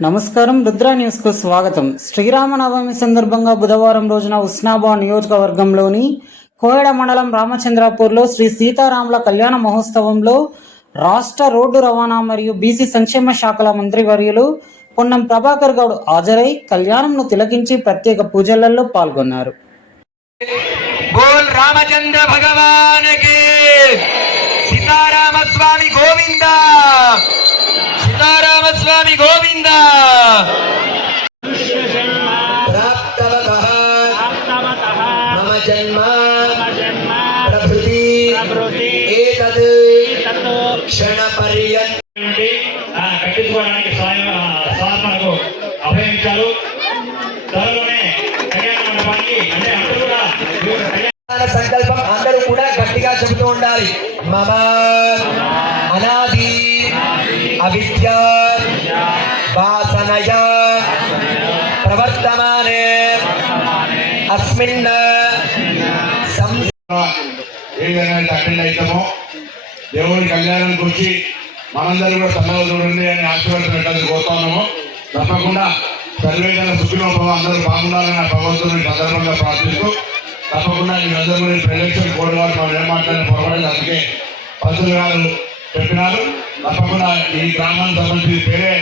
నమస్కారం రుద్రా న్యూస్కు స్వాగతం. శ్రీరామనవమి సందర్భంగా బుధవారం రోజున ఉస్నాబా నియోజకవర్గంలోని కోయడ మండలం రామచంద్రాపూర్లో శ్రీ సీతారాముల కళ్యాణ మహోత్సవంలో రాష్ట్ర రోడ్డు రవాణా మరియు బీసీ సంక్షేమ శాఖల మంత్రి వర్యులు పొన్నం ప్రభాకర్ గౌడ్ హాజరై కళ్యాణంను తిలకించి ప్రత్యేక పూజలలో పాల్గొన్నారు. రామచంద్ర సీతారామ స్వామి గోవిందా! స్వామి గోవింద. కూడా సంకల్పం అందరూ కూడా గట్టిగా చెబుతూ ఉండాలి. మమ. అనాది. అవిద్యా. వాసనయ ప్రవర్తమానే అస్మిన్ ఏ విధంగా అయితే అటెండ్ అవుతామో దేవుడి కళ్యాణం గురించి మనందరూ కూడా సన్నగా చూడండి అని ఆశీర్వదించినట్టు కోరుతా ఉన్నాము. తప్పకుండా సర్వేదన సుఖినోభవ అందరూ బాగుండాలని ఆ భగవంతుని సందర్భంగా ప్రార్థిస్తూ తప్పకుండా ఈ అందరూ ప్రెలక్షన్ కోడ్ గారు మనం ఏం మాట్లాడిన పొరపడలేదు అందుకే పంతులు గారు చెప్పినారు. తప్పకుండా ఈ గ్రామానికి సంబంధించి పేరే